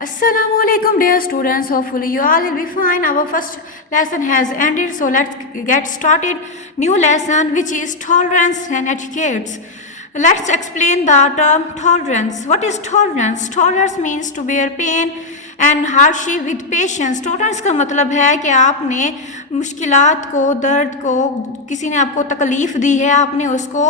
Assalamu alaikum dear students. Hopefully you all will be fine. Our first lesson has ended, so let's get started. New lesson, which is tolerance and etiquettes. Let's explain the term tolerance. What is tolerance? Tolerance means to bear pain and hardship with patience. Tolerance का मतलब है कि आपने मुश्किलात को, दर्द को, किसी ने आपको तकलीफ़ दी है, आपने उसको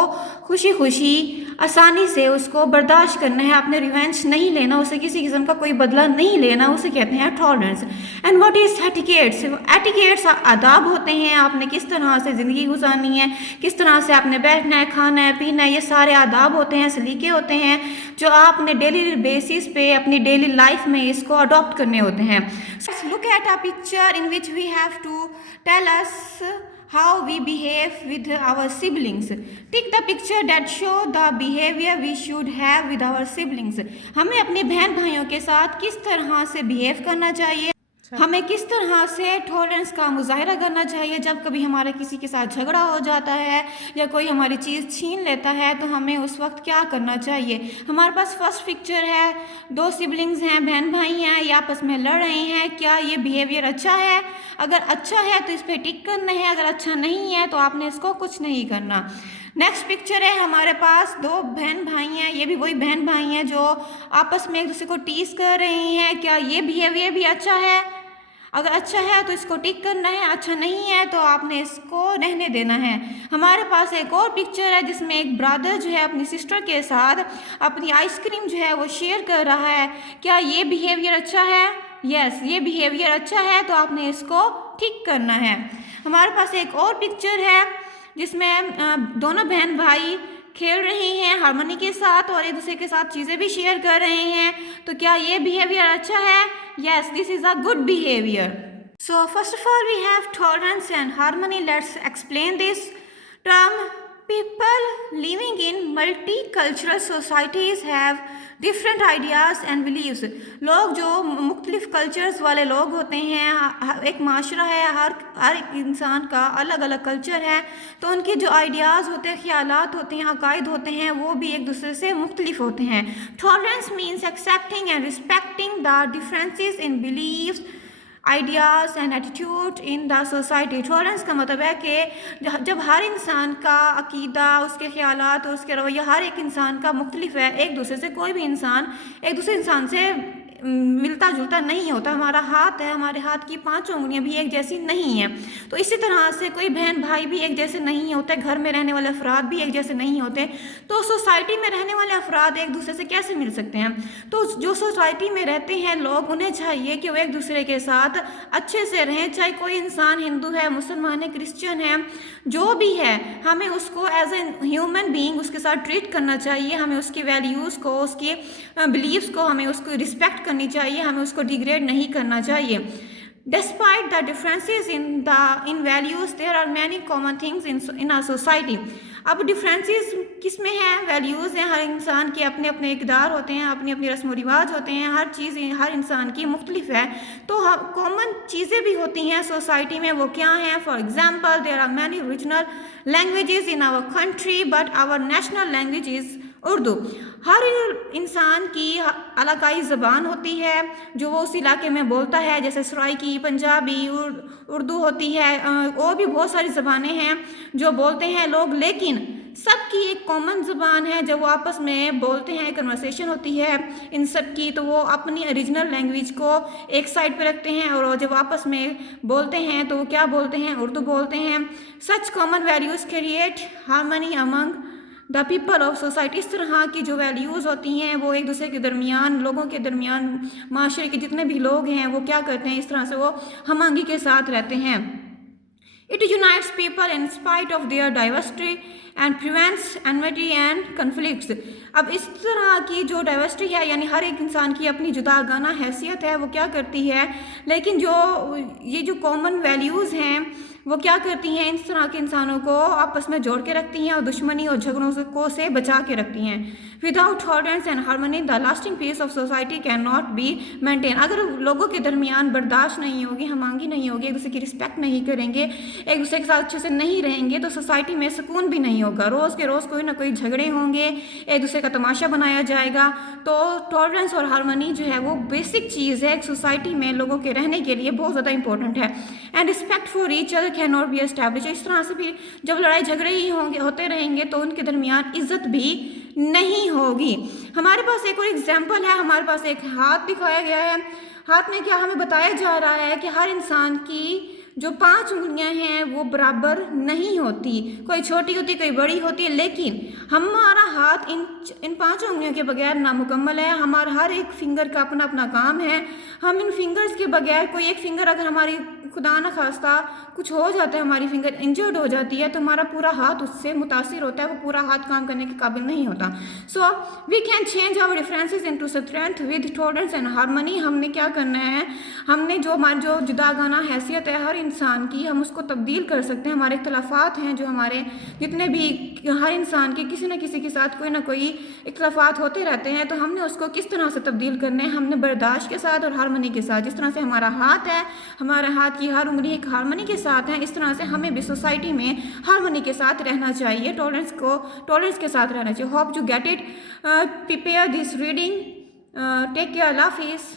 खुशी खुशी आसानी से उसको बर्दाश्त करना है, आपने रिवेंज नहीं लेना, उसे किसी किस्म का कोई बदला नहीं लेना, उसे कहते हैं tolerance. And what is etiquettes? Etiquettes आदाब होते हैं, आपने किस तरह से ज़िंदगी गुजारनी है, किस तरह से आपने बैठना है, खाना है, पीना है, ये सारे आदाब होते हैं, सलीके होते हैं जो आपने डेली बेसिस पे अपनी डेली लाइफ में इसको अडॉप्ट करने होते हैं। So look at a picture in which we have to tell us how we behave with our siblings. Take the picture that show the behavior we should have with our siblings. हमें अपने बहन भाइयों के साथ किस तरह से behave करना चाहिए, हमें किस तरह से टॉलरेंस का मुजाहरा करना चाहिए। जब कभी हमारा किसी के साथ झगड़ा हो जाता है या कोई हमारी चीज़ छीन लेता है तो हमें उस वक्त क्या करना चाहिए। हमारे पास फर्स्ट पिक्चर है, दो सिबलिंग्स हैं, बहन भाई हैं, ये आपस में लड़ रहे हैं। क्या ये बिहेवियर अच्छा है? अगर अच्छा है तो इस पर टिक करना है, अगर अच्छा नहीं है तो आपने इसको कुछ नहीं करना। नेक्स्ट पिक्चर है, हमारे पास दो बहन भाई हैं, ये भी वही बहन भाई हैं जो आपस में एक दूसरे को टीस कर रहे हैं। क्या ये बिहेवियर भी अच्छा है? अगर अच्छा है तो इसको टिक करना है, अच्छा नहीं है तो आपने इसको रहने देना है। हमारे पास एक और पिक्चर है जिसमें एक ब्रदर जो है अपनी सिस्टर के साथ अपनी आइसक्रीम जो है वो शेयर कर रहा है। क्या ये बिहेवियर अच्छा है? यस, ये बिहेवियर अच्छा है तो आपने इसको टिक करना है। हमारे पास एक और पिक्चर है जिसमें दोनों बहन भाई खेल रही हैं हारमोनी के साथ और एक दूसरे के साथ चीज़ें भी शेयर कर रहे हैं। तो क्या ये बिहेवियर अच्छा है? Yes, this is a good behavior. So first of all we have tolerance and harmony. Let's explain this term. People living in multicultural societies have different ideas and beliefs. लोग जो मुख्तलिफ कल्चर्स वाले लोग होते हैं, एक माशरा है, हर एक इंसान का अलग अलग कल्चर है, तो उनके जो आइडियाज़ होते हैं, ख्यालात होते हैं, अकायद होते हैं, वो भी एक दूसरे से मुख्तलिफ होते हैं। Tolerance means accepting and respecting the differences in beliefs, ideas and attitude in the society. Tolerance का मतलब है कि जब हर इंसान का अकीदा, उसके ख़यालात और उसके रवैया हर एक इंसान का मुख्तलिफ है, एक दूसरे से कोई भी इंसान एक दूसरे इंसान से मिलता जुलता नहीं होता। हमारा हाथ है, हमारे हाथ की 5 उंगलियां भी एक जैसी नहीं हैं, तो इसी तरह से कोई बहन भाई भी एक जैसे नहीं होते, घर में रहने वाले अफराद भी एक जैसे नहीं होते। तो सोसाइटी में रहने वाले अफराद एक दूसरे से कैसे मिल सकते हैं? तो जो सोसाइटी में रहते हैं लोग, उन्हें चाहिए कि वो एक दूसरे के साथ अच्छे से रहें, चाहे कोई इंसान हिंदू है, मुसलमान है, क्रिश्चियन है, जो भी है, हमें उसको एज ए ह्यूमन बीइंग उसके साथ ट्रीट करना चाहिए। हमें उसकी वैल्यूज़ को, उसकी बिलीव्स को, हमें उसको रिस्पेक्ट करनी चाहिए, हमें उसको डिग्रेड नहीं करना चाहिए। Despite the differences in values, there are many common things in our society. अब डिफरेंसेस किस में हैं? वैल्यूज़ हैं, हर इंसान के अपने अपने इक़दार होते हैं, अपनी अपनी रस्म व रिवाज होते हैं, हर चीज़ हर इंसान की मुख्तलिफ है। तो कॉमन चीज़ें भी होती हैं सोसाइटी में, वो क्या हैं? For example, there are many regional languages in our country but our national language is Urdu. हर इंसान की इलाकाई ज़बान होती है जो वो उस इलाके में बोलता है, जैसे सराइकी, पंजाबी, उर्दू होती है, और भी बहुत सारी ज़बानें हैं जो बोलते हैं लोग, लेकिन सबकी एक कॉमन ज़बान है जब वो आपस में बोलते हैं, कन्वर्सेशन होती है इन सब की, तो वो अपनी ओरिजिनल लैंग्वेज को एक साइड पे रखते हैं और जब आपस में बोलते हैं तो वो क्या बोलते हैं? उर्दू बोलते हैं। Such common values create harmony among the people of society. इस तरह की जो वैल्यूज़ होती हैं वो एक दूसरे के दरमियान, लोगों के दरमियान, माशरे के जितने भी लोग हैं वो क्या करते हैं? इस तरह से वो हमआहंगी के साथ रहते हैं। It unites people in spite of their diversity and prevents enmity and conflicts. अब इस तरह की जो डाइवर्सिटी है, यानी हर एक इंसान की अपनी जुदागाना हैसियत है, वो क्या करती है, लेकिन ये जो कॉमन वैल्यूज़ हैं وہ کیا کرتی ہیں، اس طرح کے انسانوں کو آپس میں جوڑ کے رکھتی ہیں اور دشمنی اور جھگڑوں سے بچا کے رکھتی ہیں. Without tolerance and harmony the lasting peace of society can not be maintain. اگر لوگوں کے درمیان برداشت نہیں ہوگی، ہم آہنگی نہیں ہوگی، ایک دوسرے کی رسپیکٹ نہیں کریں گے، ایک دوسرے کے ساتھ اچھے سے نہیں رہیں گے، تو سوسائٹی میں سکون بھی نہیں ہوگا. روز کے روز کوئی نہ کوئی جھگڑے ہوں گے، ایک دوسرے کا تماشا بنایا جائے گا. تو ٹالرنس اور ہارمنی جو ہے وہ بیسک چیز ہے ایک سوسائٹی میں، لوگوں کے رہنے کے لیے بہت زیادہ امپورٹنٹ ہے. And respect for each other can not be establish. اس طرح سے بھی جب لڑائی جھگڑے ہی ہوتے رہیں گے تو ان کے درمیان عزت بھی نہیں ہوگی. ہمارے پاس ایک اور ایگزامپل ہے، ہمارے پاس ایک ہاتھ دکھایا گیا ہے. ہاتھ میں کیا ہمیں بتایا جا رہا ہے کہ ہر انسان کی جو 5 انگلیاں ہیں وہ برابر نہیں ہوتی، کوئی چھوٹی ہوتی کوئی بڑی ہوتی ہے، لیکن ہمارا ہاتھ ان 5 انگلیوں کے بغیر نامکمل ہے. ہمارا ہر ایک فنگر کا اپنا اپنا کام ہے. ہم ان فنگرز کے بغیر، کوئی ایک فنگر اگر ہماری خدا نہ خواستہ کچھ ہو جاتا ہے، ہماری فنگر انجرڈ ہو جاتی ہے، تو ہمارا پورا ہاتھ اس سے متاثر ہوتا ہے، وہ پورا ہاتھ کام کرنے کے قابل نہیں ہوتا. So we can change our differences into strength with tolerance and harmony. ہم نے کیا کرنا ہے، ہم نے جو ہماری جو جداگانہ حیثیت ہے ہر انسان کی، ہم اس کو تبدیل کر سکتے ہیں. ہمارے اختلافات ہیں جو ہمارے جتنے بھی، ہر انسان کے کسی نہ کسی کے ساتھ کوئی نہ کوئی اختلافات ہوتے رہتے ہیں، تو ہم نے اس کو کس طرح سے تبدیل کرنے ہیں. ہم نے برداشت کے ساتھ اور ہارمنی کے ساتھ. جس طرح سے ہمارا ہاتھ ہے، ہمارے ہاتھ کی ہر انگلی ایک ہارمنی کے ساتھ ہے، اس طرح سے ہمیں بھی سوسائٹی میں ہارمنی کے ساتھ رہنا چاہیے، ٹالرنس کے ساتھ رہنا چاہیے. Hope you get it. Prepare this reading. Take care. اللہ حافظ.